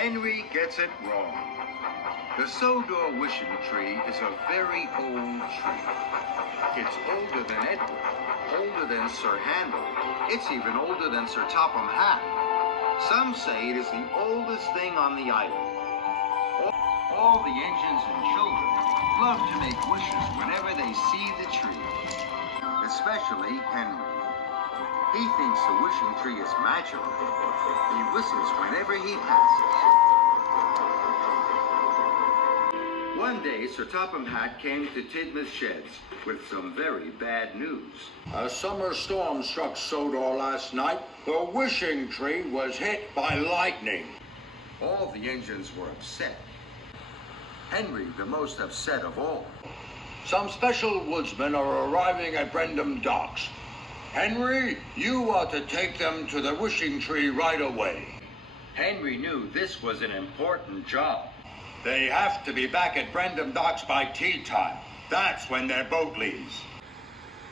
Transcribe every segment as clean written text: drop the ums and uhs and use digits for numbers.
Henry gets it wrong. The Sodor wishing tree is a very old tree. It's older than Edward, older than Sir Handel. It's even older than Sir Topham Hatt. Some say it is the oldest thing on the island. All the engines and children love to make wishes whenever they see the tree, especially Henry. He thinks the wishing tree is magical. He whistles whenever he passes. One day, Sir Topham Hatt came to Tidmouth Sheds with some very bad news. A summer storm struck Sodor last night. The wishing tree was hit by lightning. All the engines were upset. Henry, the most upset of all. Some special woodsmen are arriving at Brendam Docks. Henry, you are to take them to the wishing tree right away. Henry knew this was an important job. They have to be back at Brendam Docks by tea time. That's when their boat leaves.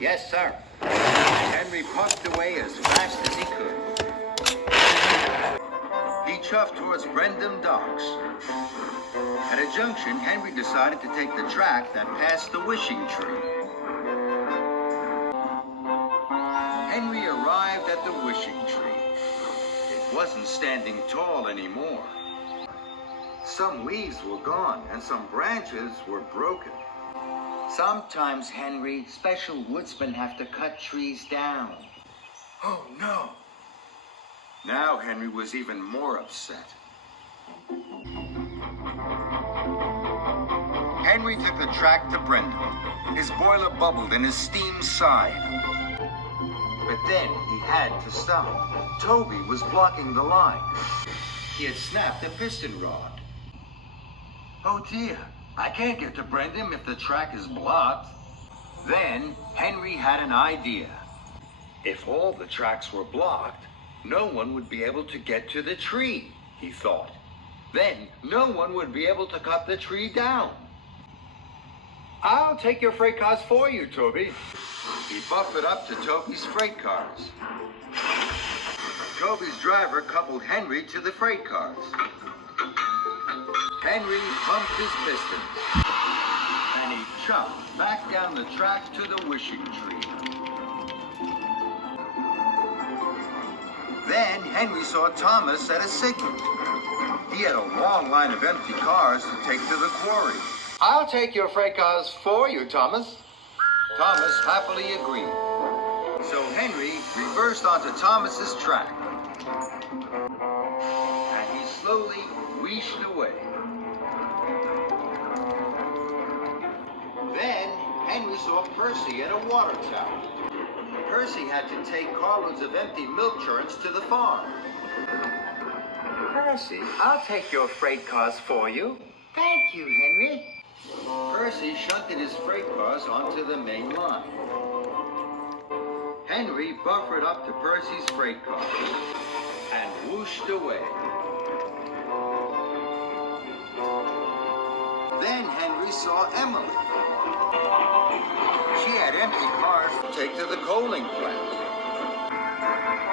Yes, sir. Henry puffed away as fast as he could. He chuffed towards Brendam Docks. At a junction, Henry decided to take the track that passed the wishing tree. Henry arrived at the wishing tree. It wasn't standing tall anymore. Some leaves were gone and some branches were broken. Sometimes, Henry, special woodsmen have to cut trees down. Oh, no. Now Henry was even more upset. Henry took the track to Brendam. His boiler bubbled and his steam sighed. But then he had to stop. Toby was blocking the line. He had snapped a piston rod. Oh dear, I can't get to Brendam if the track is blocked. Then Henry had an idea. If all the tracks were blocked, no one would be able to get to the tree, he thought. Then no one would be able to cut the tree down. I'll take your freight cars for you, Toby. He buffeted up to Toby's freight cars. Toby's driver coupled Henry to the freight cars. Henry pumped his pistons, and he chopped back down the track to the wishing tree. Then Henry saw Thomas at a signal. He had a long line of empty cars to take to the quarry. I'll take your freight cars for you, Thomas. Thomas happily agreed. So Henry reversed onto Thomas's track. And he slowly wheeshed away. Then Henry saw Percy at a water tower. Percy had to take carloads of empty milk churns to the farm. Percy, I'll take your freight cars for you. Thank you, Henry. Percy shunted his freight cars onto the main line. Henry buffered up to Percy's freight car and whooshed away. Then Henry saw Emily. She had empty cars to take to the coaling plant.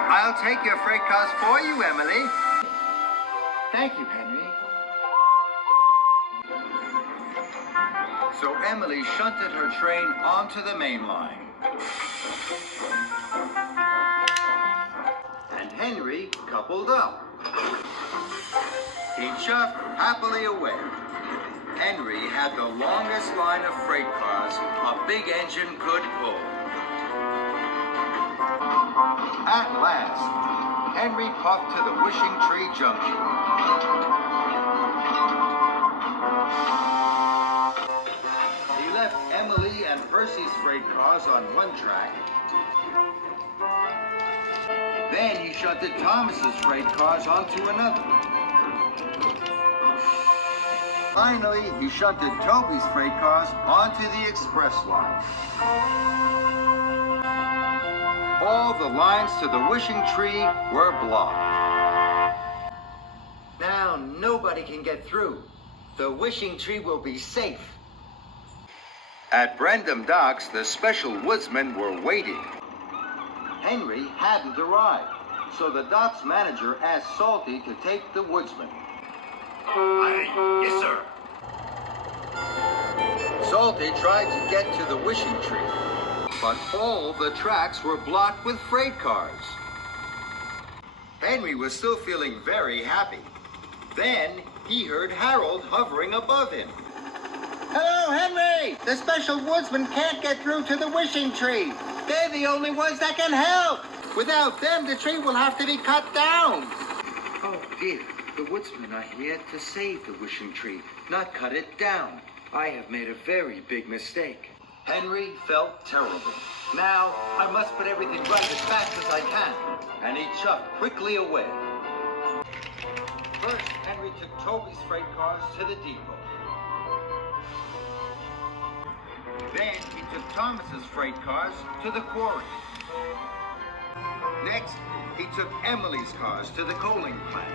I'll take your freight cars for you, Emily. Thank you, Henry. So Emily shunted her train onto the main line. And Henry coupled up. He chuffed happily away. Henry had the longest line of freight cars a big engine could pull. At last, Henry puffed to the Wishing Tree Junction. He left Emily and Percy's freight cars on one track. Then he shunted Thomas's freight cars onto another. Finally, he shunted Toby's freight cars onto the express line. All the lines to the Wishing Tree were blocked. Now nobody can get through. The Wishing Tree will be safe. At Brendam Docks, the special woodsmen were waiting. Henry hadn't arrived, so the docks manager asked Salty to take the woodsman. Aye, yes, sir. Salty tried to get to the wishing tree, but all the tracks were blocked with freight cars. Henry was still feeling very happy. Then he heard Harold hovering above him. Hello, Henry! The Special Woodsman can't get through to the wishing tree. They're the only ones that can help. Without them, the tree will have to be cut down. Oh dear, the woodsmen are here to save the wishing tree, not cut it down. I have made a very big mistake. Henry felt terrible. Now, I must put everything right as fast as I can. And he chuffed quickly away. First, Henry took Toby's freight cars to the depot. Then he took Thomas's freight cars to the quarry. Next, he took Emily's cars to the coaling plant.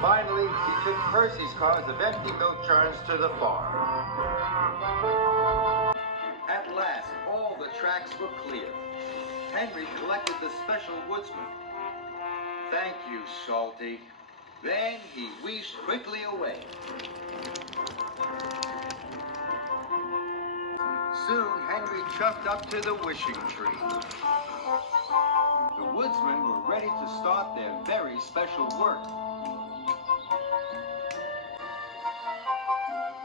Finally, he took Percy's cars of empty milk churns to the farm. At last, all the tracks were clear. Henry collected the Special Woodsman. Thank you, Salty. Then he wheezed quickly away. Soon, Henry chuffed up to the wishing tree. The woodsmen were ready to start their very special work.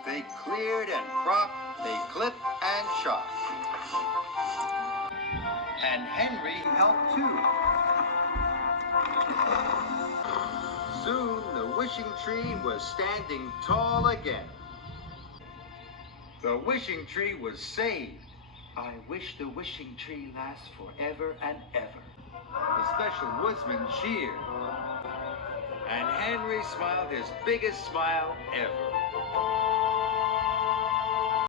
They cleared and cropped, they clipped and chopped. And Henry helped too. Soon, the wishing tree was standing tall again. The wishing tree was saved. I wish the wishing tree lasts forever and ever. The Special Woodsman cheered. And Henry smiled his biggest smile ever.